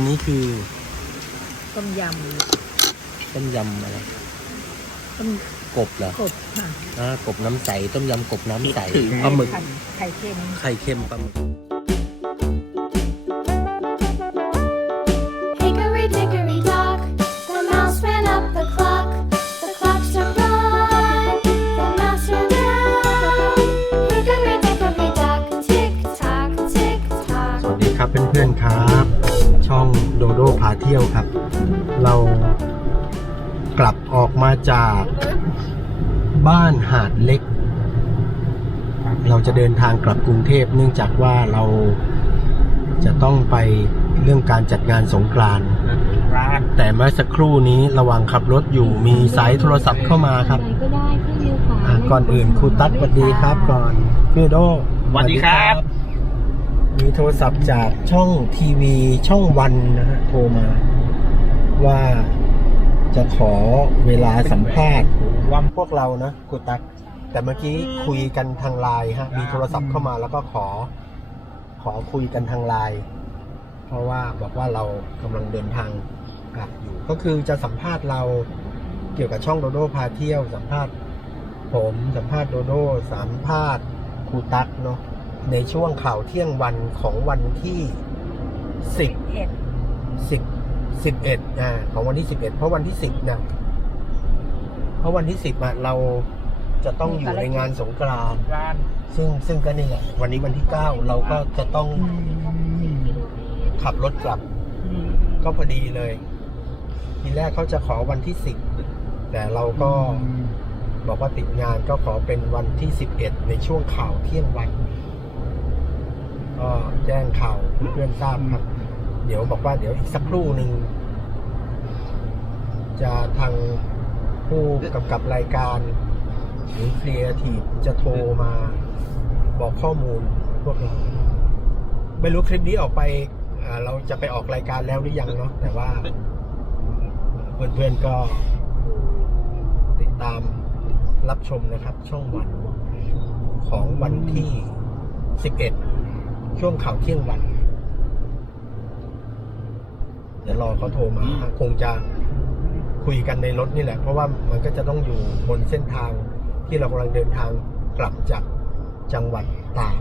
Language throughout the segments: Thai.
ครึมนะฮะอันนี้คือต้มยต้มยำอะไรำต้มกบเหรอกบค่ะอ่ากบน้ำใส ต้มยำกบน้ำใสปลาหมึก ไข่ไข่เค็ม ไข่เค็มปลาหมึก ที่ยวครับ เรากลับออกมาจากบ้านหาดเล็ก เราจะเดินทางกลับกรุงเทพเนื่องจากว่าเราจะต้องไปเรื่องการจัดงานสงกรานต์แต่เมื่อสักครู่นี้ระหว่างขับรถอยู่มีสายโทรศัพท์เข้ามาครับก็ได้ขึ้นเร็วขวาอะก่อนอื่นครูตั๊กสวัสดีครับก่อนคือโดสวัสดีครับ มีโทรศัพท์จากช่องทีวีช่องวันนะฮะโทรมา ว่าจะขอเวลาสัมภาษณ์ว่าพวกเรานะครูตัก แต่เมื่อกี้คุยกันทางไลน์ฮะ มีโทรศัพท์เข้ามาแล้วก็ขอ ขอคุยกันทางไลน์เพราะว่าบอกว่าเรากำลังเดินทางกลับอยู่ ก็คือจะสัมภาษณ์เราเกี่ยวกับช่องโดโดพาเที่ยว สัมภาษณ์ผมสัมภาษณ์โดโดสัมภาษณ์ครูตักเนาะ ในช่วงข่าวเที่ยงวันของวันที่สิบเอ็ดสิบสิบเอ็ดอ่าของวันที่สิบเอ็ดเพราะวันที่สิบนะเพราะวันที่สิบอะเราจะต้องอยู่ในงานสงกรานต์ร้านซึ่งซึ่งก็นี่แหละวันนี้วันที่เก้าเราก็จะต้องขับรถกลับ ก็พอดีเลย ทีแรกเขาจะขอวันที่สิบแต่เราก็บอกว่าติดงานก็ขอเป็นวันที่สิบเอ็ดในช่วงข่าวเที่ยงวัน ก็แจ้งข่าวเพื่อนๆทราบครับ เดี๋ยวบอกว่าเดี๋ยวอีกสักครู่หนึ่งจะทางผู้กำกับรายการหรือครีเอทีฟจะโทรมาบอกข้อมูลพวกเราไม่รู้คลิปนี้ออกไปเราจะไปออกรายการแล้วหรือยังเนาะแต่ว่า เพื่อนๆก็ติดตามรับชมนะครับ ช่องวันของวันที่ 11 ช่วงข่าวเที่ยงวัน เดี๋ยวรอเขาโทรมา คงจะคุยกันในรถนี่แหละ เพราะว่ามันก็จะต้องอยู่บนเส้นทางที่เรากำลังเดินทางกลับจากจังหวัดตาก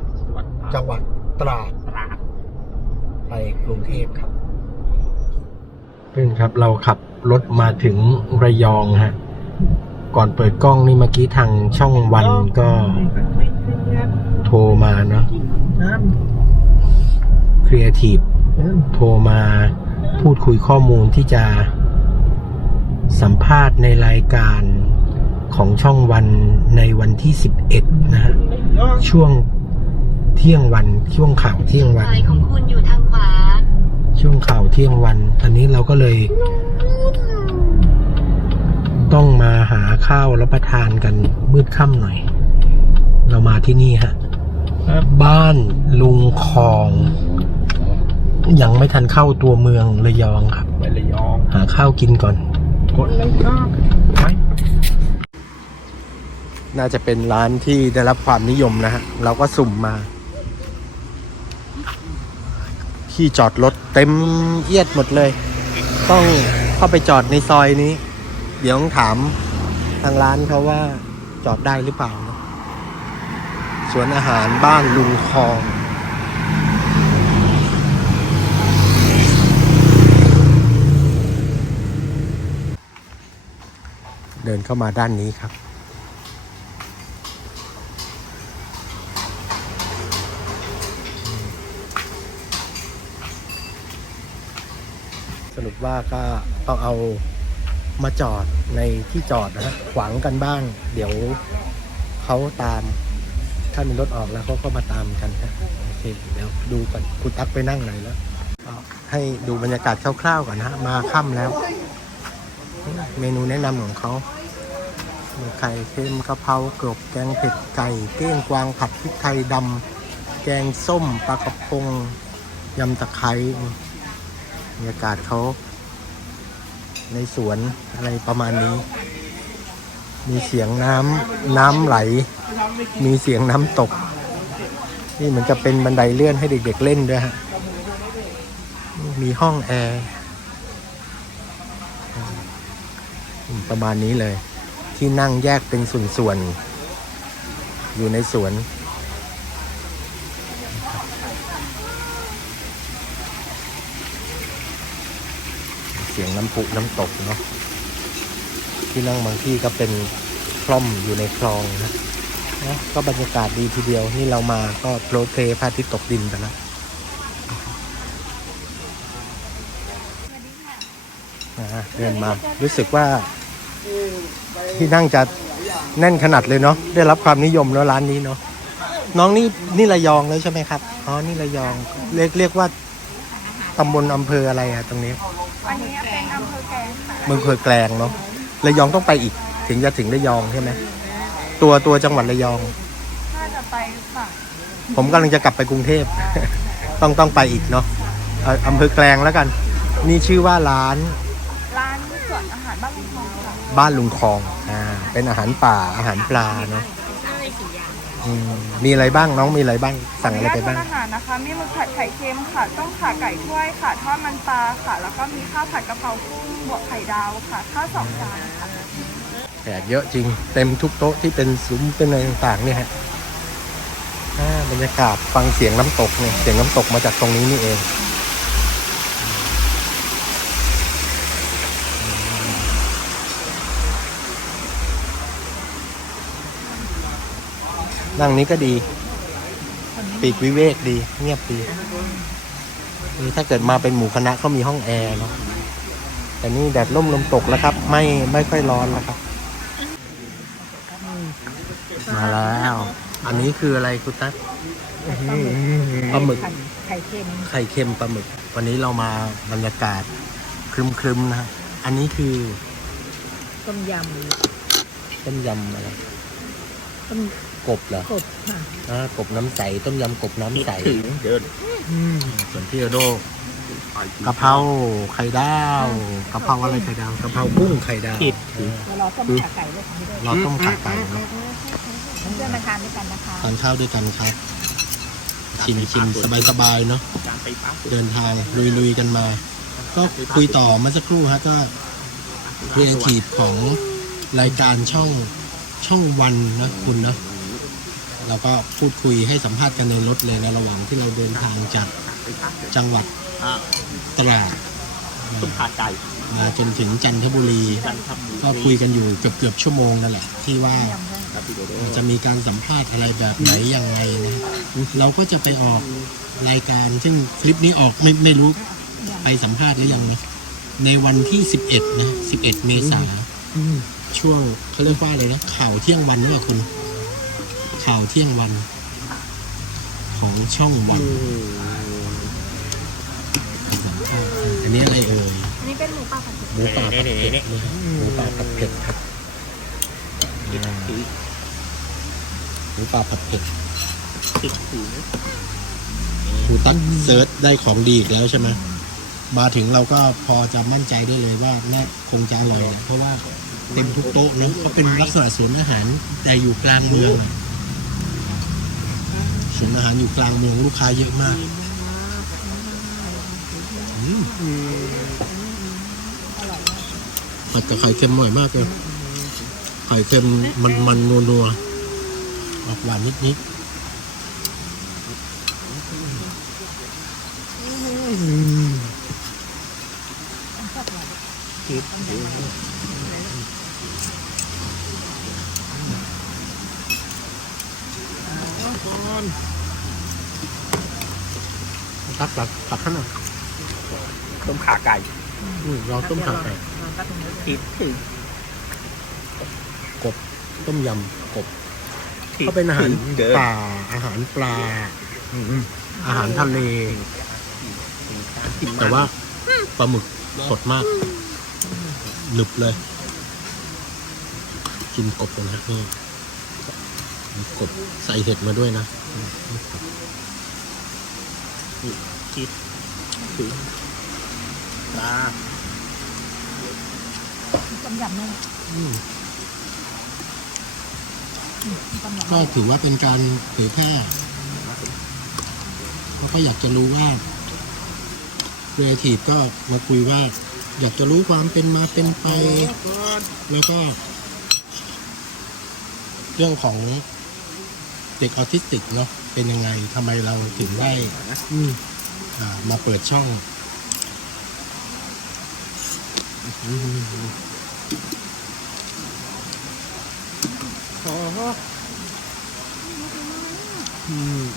จังหวัดตราดตราดไปกรุงเทพครับเพื่อนครับเราขับรถมาถึงระยองฮะ ก่อนเปิดกล้องนี่เมื่อกี้ทางช่องวันก็โทรมาเนาะ ครีเอทีฟโทรมาพูดคุยข้อมูลที่จะสัมภาษณ์ในรายการของช่องวันในวันที่ 11 นะฮะ ช่วงเที่ยงวันช่วงข่าวเที่ยงวันสายของคุณอยู่ทางขวา ช่วงข่าวเที่ยงวัน อันนี้เราก็เลย ต้องมาหาข้าวรับประทานกันมืดค่ำหน่อย เรามาที่นี่ฮะ บ้านลุงคอง ยังไม่ทันเข้าตัวเมืองระยองครับ ไประยองหาข้าวกินก่อน กดเลยครับไปน่าจะเป็นร้านที่ได้รับความนิยมนะฮะ เราก็สุ่มมา ที่จอดรถเต็มเอียดหมดเลย ต้องเข้าไปจอดในซอยนี้ เดี๋ยวต้องถามทางร้านเขาว่าจอดได้หรือเปล่านะสวนอาหารบ้านลุงคอง เดินเข้ามาด้านนี้ครับ สรุปว่าก็ต้องเอามาจอดในที่จอดนะฮะขวางกันบ้าง เดี๋ยวเขาตาม ถ้ามีรถออกแล้วเขาก็มาตามกันฮะโอเคเดี๋ยวดูก่อนคุณตั๊กไปนั่งไหนแล้วก็ให้ดูบรรยากาศคร่าวๆก่อนนะฮะมาค่ำแล้ว เมนูแนะนำของเขา มีไข่เค็มกะเพรากรอบแกงเผ็ดไก่เก้งกวางผัดพริกไทยดำแกงส้มปลากระพงยำตะไคร้บรรยากาศเขาในสวนอะไรประมาณนี้ มีเสียงน้ำน้ำไหล มีเสียงน้ำตก นี่เหมือนจะเป็นบันไดเลื่อนให้เด็ก ๆเล่นด้วยฮะ มีห้องแอร์ประมาณนี้เลย ที่นั่งแยกเป็นส่วนๆ อยู่ในสวน เสียงน้ำพุน้ำตกเนาะที่นั่งบางที่ก็เป็นคล่อมอยู่ในคลองนะนะก็บรรยากาศดีทีเดียว นี่เรามาก็โปรเพลพาทิตย์ตกดินไปแล้วเดินมารู้สึกว่า ที่นั่งจะแน่นขนาดเลยเนาะได้รับความนิยมเนาะร้านนี้เนาะน้องนี่นี่ระยองแล้วใช่ไหมครับอ๋อนี่ระยองเรียกเรียกว่าตำบลอำเภออะไรอะตรงนี้อันนี้เป็นอำเภอแกลงค่ะเมืองเคยแกลงเนาะระยองต้องไปอีกถึงจะถึงระยองใช่ไหมตัวตัวจังหวัดระยอง ถ้าจะไปฝั่งผมกำลังจะกลับไปกรุงเทพ ต้องต้องไปอีกเนาะเอ่ออำเภอแกลงแล้วกัน นี่ชื่อว่าร้าน ร้านสวนอาหารบ้านลุงทองค่ะ บ้านลุงคลองอ่าเป็นอาหารป่าอาหารปลาเนาะอืมมีอะไรบ้างน้องมีอะไรบ้างสั่งอะไรไปขออนุบ้างญาตทานอาหารนะคะ มีหมึกผัดไข่เค็มค่ะ ต้มข่าไก่ถ้วยค่ะ ทอดมันปลาค่ะ แล้วก็มีข้าวผัดกะเพรากุ้งบวกไข่ดาวค่ะ ข้าวสองจานค่ะแขกเยอะจริง เต็มทุกโต๊ะที่เป็นซุ้มเป็นอะไรต่างๆเนี่ยฮะอ่าบรรยากาศฟังเสียงน้ำตกเนี่ยเสียงน้ำตกมาจากตรงนี้นี่เอง นั่งนี้ก็ดี ปีกวิเวกดี เงียบดีนี่ถ้าเกิดมาเป็นหมู่คณะก็มีห้องแอร์เนาะแต่นี่แดดร่มลมตกแล้วครับ ไม่ไม่ค่อยร้อนแล้วครับ มาแล้ว อันนี้คืออะไรคุณตั๊กปลาหมึกไข่เค็มไข่เค็มปลาหมึก วันนี้เรามาบรรยากาศครึมๆนะฮะอันนี้คือ ต้มยต้มยำอะไรำ ต้มกบเหรอกบค่ะ อ่ากบน้ำใส ต้มยำกบน้ำใสเดินส่วนพี่โอโดกะเพราไข่ดาวกะเพราอะไรไข่ดาวกะเพรากุ้งไข่ดาวผิดแล้วเราต้มขาไก่ด้วยค่ะพี่ด้วยเราต้มขาไก่เนาะเพื่อนมาทานด้วยกันนะคะทานข้าวด้วยกันครับ ชิมชิมสบายๆเนาะการไฟฟ้าเดินทางลุยๆกันมา ก็คุยต่อเมาสักครู่ฮะก็ครีเอทีฟของรายการช่อง ช่องวันนะคุณนะเราก็พูดคุยให้สัมภาษณ์กันในรถเลยนะระหว่างที่เราเดินทางจากจังหวัดอ่าตราดต้มขาไก่มาจนถึงจันทบุรีกันทำก็คุยกันอยู่เกือบเกือบๆชั่วโมงนั่นแหละ ที่ว่าครับพี่โดโดจะมีการสัมภาษณ์อะไรแบบไหนยังไงนะเราก็จะไปออกรายการ ซึ่งคลิปนี้ออกไม่ไม่รู้ไปสัมภาษณ์หรือยังนะในวันที่11นะ11เมษา ช่วงเขาเรียกว่าอะไรนะข่าวเที่ยงวันหรือเปล่าคุณข่าวเที่ยงวัน ของช่องวันสัมภาษณ์อันนี้อะไรเอ่ยอันนี้เป็นหมูป่าผัดเผ็ดหมูป่าผัดเผ็ดนะฮะหมูป่าผัดเผ็ดครับอ่าหมูป่าผัดเผ็ดติดถือครูตั๊กเซิร์ชได้ของดีอีกแล้วใช่ไหมมาถึงเราก็พอจะมั่นใจได้เลยว่าน่าคงจะอร่อยเพราะว่า เต็มทุกโต๊ะนะเขาเป็นลักษณะสวนอาหารแต่อยู่กลางเมืองสวนอาหารอยู่กลางเมืองลูกค้าเยอะมากผัดกับไข่เค็มอร่อยมากเลยไข่เค็มมันมันนัวนัวๆออกหวานนิดนิดๆติ ดถือตักตักตักข้างหน้าต้มขาไก่อืมเราต้มขาไก่ติดถือกบต้มยำกบติดเขาเป็นอาหารเดินป่าอาหารปลาอาหารทะเล แต่ว่าปลาหมึกสดมากหนึบเลย กินกบกันนะนี่มี กบใส่เห็ดมาด้วยนะติดถือปลาต้มยำนั่นอืมต้มยำก็ถือว่าเป็นการเผยแพร่แล้วก็อยากจะรู้ว่าครีเอทีฟก็มาคุยว่า อยากจะรู้ความเป็นมาเป็นไป แล้วก็ เรื่องของ เด็กออทิสติกเนาะเป็นยังไงทำไมเราถึงได้อืมอ่ามาเปิดช่อง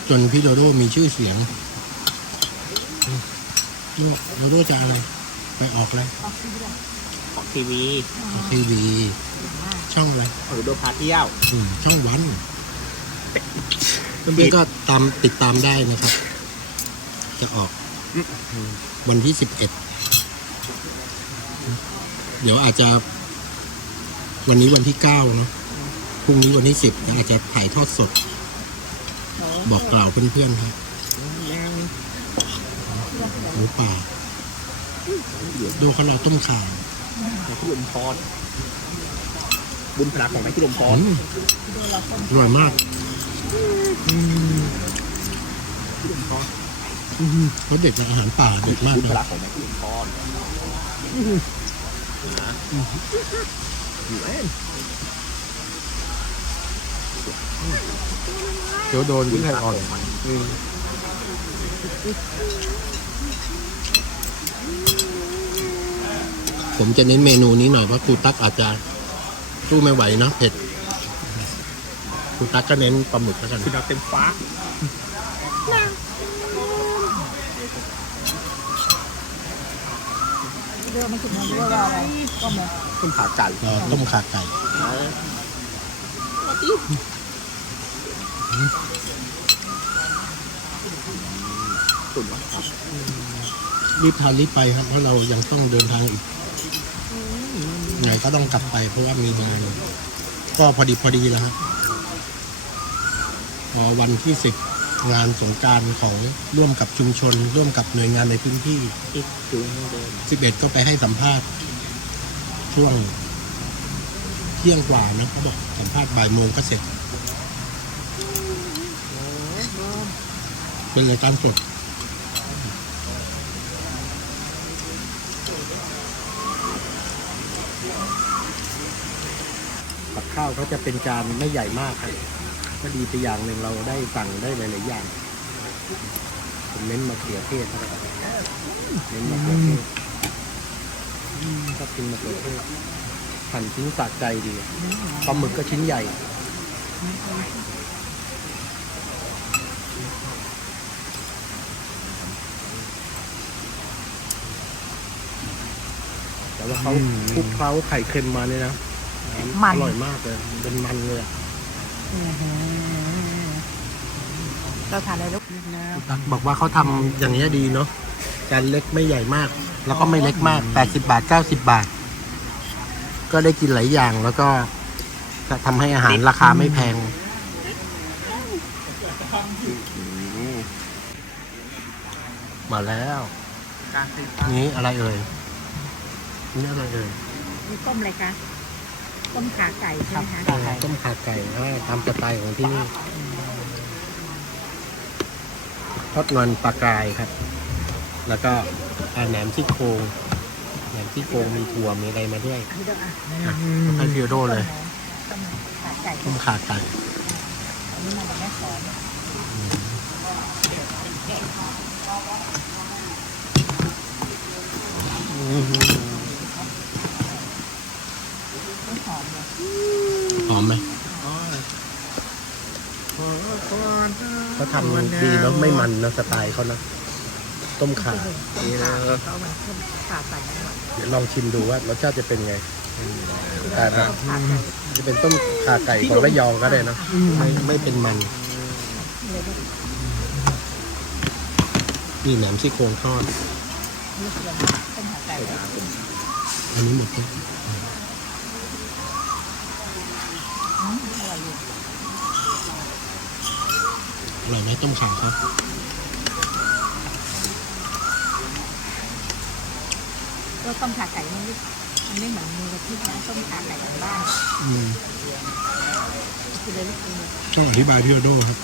จนพี่โดโดมีชื่อเสียงอืมโดโดจะอะไร ไปออกอะไรออกทีวีออกทีวีออกทีวี ช่องอะไรหรือโดพาเที่ยว อืมช่องวัน เพื่อนๆก็ตามติดตามได้นะครับ จะออกวันที่สิบเอ็ดเดี๋ยวอาจจะ วันนี้วันที่เก้าเนาะพรุ่งนี้วันที่สิบอาจจะถ่ายทอดสด บอกกล่าวเพื่อนๆครับหมูป่าโดเขาเราต้มข่าในที่ลมพรบุญพลาของแม่ที่ลมพรอืมอร่อยมาก อืมที่ลมพรอืมเขาเด็ดกับอาหารป่าเด็ดมากนะลาของแม่ที่ลมพรเดี๋ยวโดนวิ่งให้อ่อนผมจะเน้นเมนูนี้หน่อยเพราะครูตั๊กอาจจะสู้ไม่ไหวนะเผ็ด ครูตั๊กก็เน้นปลาหมึกแล้วกันคือเราเต็มฟ้าเรื่องมันถึงมันเรียกว่าอะไรก็เหมือนต้มขาไก่เอ่อต้มข่าไก่เออตุ่นวะครับรีบทานรีบไปครับ เพราะเรายังต้องเดินทางอีกไงก็ต้องกลับไปเพราะว่ามีงานก็พอดีพอดีแล้วครับ พอวันที่สิบงานสงการของร่วมกับชุมชน ร่วมกับหน่วยงานในพื้นที่อีกถึงเดิม11 ก็ไปให้สัมภาษณ์ ช่วงเที่ยงกว่านะเขาบอกสัมภาษณ์บ่ายโมงก็เสร็จ เป็นรายการสดกับข้าวเขาจะเป็นจานไม่ใหญ่มากครับ ก็ดีไปอย่างหนึ่งเราได้สั่งได้หลายๆอย่างผมเน้นมะเขือเทศครับเน้นมะเขือเทศชอบกินมะเขือเทศหั่นชิ้นสะใจดีปลาหมึกก็ชิ้นใหญ่แต่ว่าเขาคลุกเคล้าไข่เค็มมาเนี่ยนะ มันอร่อยมากเลยเป็นมันเลยอะ เราทานอะไรลูกตักบอกว่าเขาทำอย่างนี้ยดีเนาะจานเล็กไม่ใหญ่มาก แล้วก็ไม่เล็กมาก 80 บาท 90 บาท ก็ได้กินหลายอย่างแล้วก็ทำให้อาหารราคาไม่แพง มาแล้ว การไฟฟ้านี่อะไรเอ่ย นี่อะไรเอ่ย มีต้มอะไรคะ ต้มขาไก่ใช่ไหมคะต้มขาไก่อ่าตามสไตล์ของที่นี่ทอดมันปลากรายครับ แล้วก็อ่าแหนมซี่โครงแหนมซี่โครงมีถั่วมีอะไรมาด้วยพี่ต้องอะอะให้พี่โดโดเลยต้มขาไก่ต้มขาไก่อันนี้มาจากแม่สอนต้องหอ มเลยหอมไหมเขาทำดีเนาะไม่มันเนอะสไตล์เขานะต้มขานี่เลยเขามันต้มขาไก่เดี๋ยวลองชิมดูว่ารสชาติจะเป็นไงแต่แบบขาไก่จะเป็นต้มขาไก่ของระยองก็ได้เนอะไม่ไม่เป็นมันนี่แหนมซี่โครงทอดนี่คือต้มขาไก่อันนี้หมดแล้ว อืมอร่อยอยู่ อ ร่อยไหมต้มขาครับก็ต้มขาไก่มันไม่มันไม่เหมือนมือกะทินะต้มขาไก่ของบ้านอืมคือเลยลูกเองต้องอธิบายพี่โดโดครับ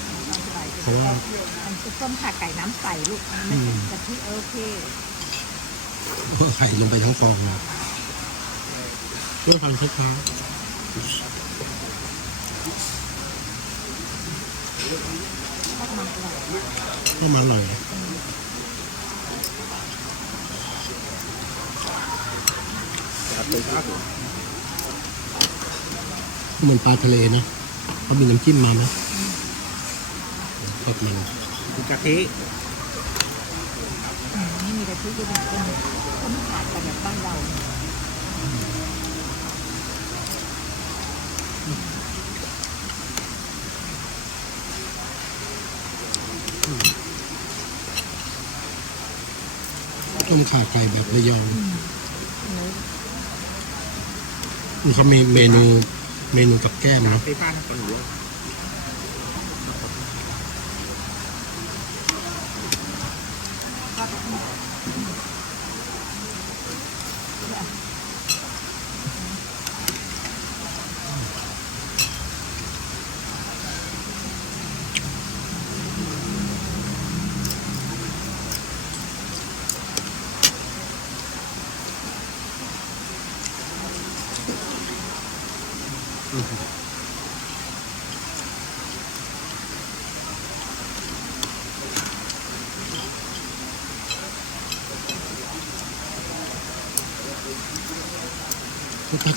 สบายเพราะว่ามันคือต้มขาไก่น้ำใสลูกมันไม่ใช่กะทิโอเคเอาไข่ลงไปทั้งฟองเลยเพื่อความช้าๆก็ มาอร่อยครับเป็นข้าวเหมือนปลาทะเลนะเขามีน้ำจิ้มมาไหมทอดมันคือกะทิอืมไม่มีกะทิก็เป็นต้นก็ไม่ขาดกันแบบบ้านเรา ต้มข่าไก่แบบระยองนี่เขามีเมนูเมนูกับแก้มนะไฟฟ้าทั้งคนหั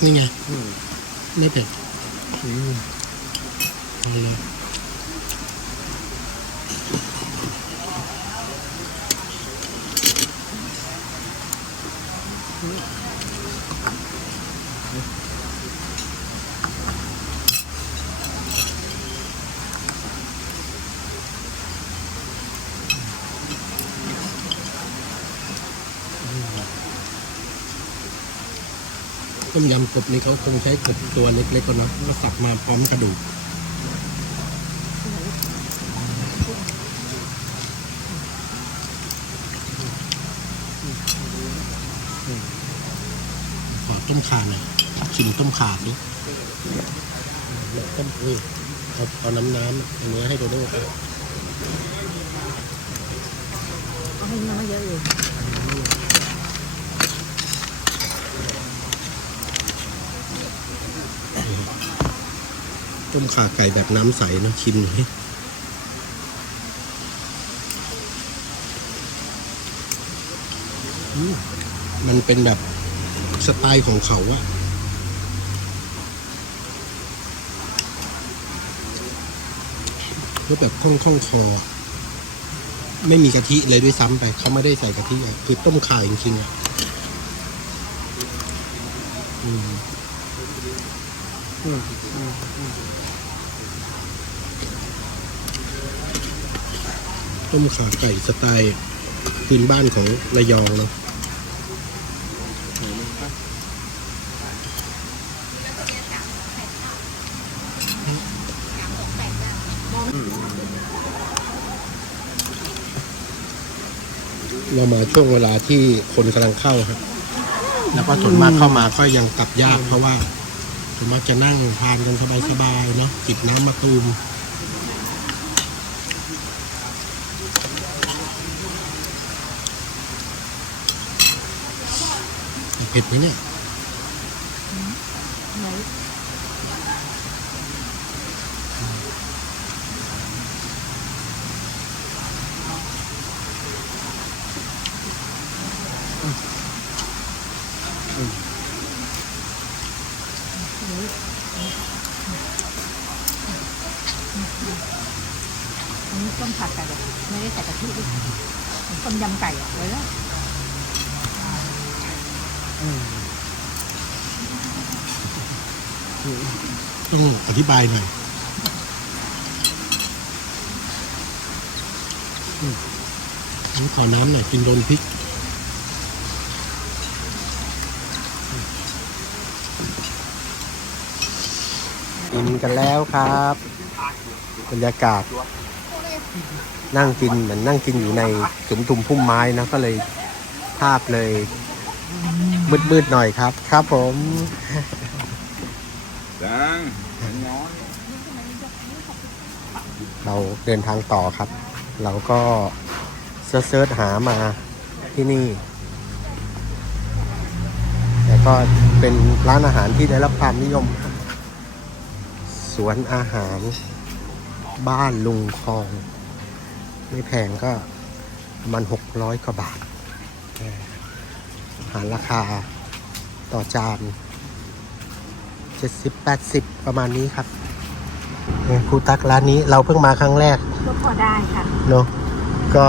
นี่ไงอืมไม่เผ็ดอืม ต้มยำกบนี่เขาคงใช้กบตัวเล็กๆก็เนะก็สับมาพร้อมกระดูกขอต้มขาหน่อยชิมต้มข่าดิต้มอุ้ยเอาเอาน้ำน้ำอันนี้ให้โดโด้ไปก็ให้น้ำเยอะเลย ต้มข่าไก่แบบน้ำใสเนะชิมหน่อยมันเป็นแบบสไตล์ของเขาอะก็แบบคล่องคล่องคอ ไม่มีกะทิเลยด้วยซ้ำไป เขาไม่ได้ใส่กะทิอะคือต้มข่าจริงๆอะอืม ต้มขาไก่สไตล์พื้นบ้านของระยองเนาะเรามาช่วงเวลาที่คนกำลังเข้าครับ แล้วก็ส่วนมากเข้ามาก็ยังกลับยากเพราะว่าส่วนมากจะนั่งทานกันสบายๆเนาะจิบน้ำมะตูม เผ็ดไหมเนี่ยไหนอันนี้ต้มผัดไก่แบบไม่ได้ใส่กะทิด้วยเหมือนต้มยำไก่อะเลยแล้ว ต้องอธิบายหน่อยอันนี้ขอน้ำหน่อยกินโดนพริกกินกันแล้วครับบรรยากาศ นั่งกินเหมือนนั่งกินอยู่ในสุมทุมพุ่มไม้นะก็เลยภาพเลย มืดๆหน่อยครับ ครับผมจังย้อนเราเดินทางต่อครับ เราก็เซิร์ชๆหามาที่นี่ก็เป็นร้านอาหารที่ได้รับความนิยมครับสวนอาหาร บ้านลุงคลอง ไม่แพงก็ประมันหกร้อยกว่าบาทเอออา หารราคาต่อจานเจ็ดสิบแปดสิบประมาณนี้ครับเนี่ยครูตักร้านนี้เราเพิ่งมาครั้งแรก ก็พอได้ค่ะเนอะก็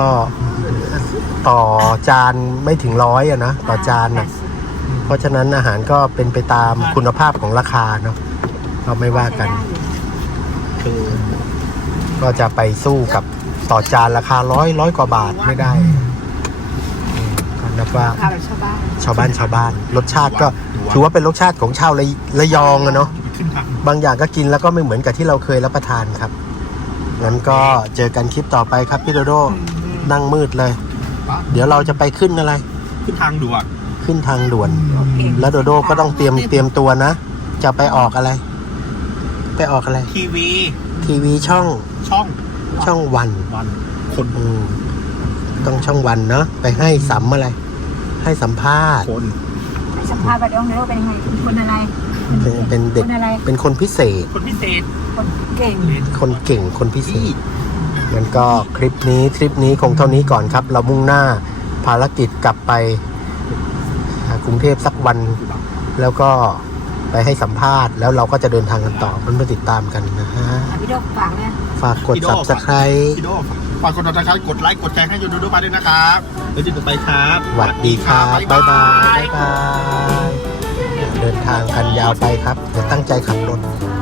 ต่อจานไม่ถึงร้อยอะนะ ต่อจานนะเพราะฉะนั้นอาหารก็เป็นไปตามคุณภาพของราคาเนาะก็ไม่ว่ากัน คือ ก็จะไปสู้กับต่อจานราคาร้อยร้อยกว่าบาทไม่ได้อื มก็นับว่าข้าวแบบชาวบ้านชาวบ้านชาวบ้าน รสชาติก็ถือว่าเป็นรสชาติของชาวระระยองอะเนาะขึ้นทางบางอย่างก็กินแล้วก็ไม่เหมือนกับที่เราเคยรับประทานครับงั้นก็เจอกันคลิปต่อไปครับพี่โดโดนั่งมืดเลย เดี๋ยวเราจะไปขึ้นอะไร ขึ้นทางด่วนขึ้นทางด่วนโอเคแล้วโดโดก็ต้องเตรียมเตรียมตัวนะ จะไปออกอะไร ไปออกอะไร ทีวี ทีวีช่องช่อง ช่องวันวันคนอืมต้องช่องวันเนาะไปให้สัมอะไร ให้สัมภาษณ์ คนสัมภาษณ์ว่าเดี๋ยวเราเป็นยังไงเป็นคนอะไร เป็นเป็นเด็ก คนอะไร เป็นคนพิเศษ คนพิเศษคนเก่งคนเก่ง คนพิเศษงั้นก็คลิปนี้ทริปนี้คงเท่านี้ก่อนครับ เรามุ่งหน้าภารกิจกลับไปอ่ากรุงเทพสักวัน แล้วก็ไปให้สัมภาษณ์ แล้วเราก็จะเดินทางกันต่อเพื่อนๆติดตามกันนะฮะอะพี่โดกฝากเนี่ยฝากกด subscribe พี่โดฝาก กดติดตามกดไลค์กดแชร์ให้ยูดูดูมาด้วยนะครับเดี๋ยวติดต่อไปครับสวัสดีครับบ๊ายบายบ๊ายบายเดินทางกันยาวไปครับเดี๋ยวตั้งใจขับรถ Bye.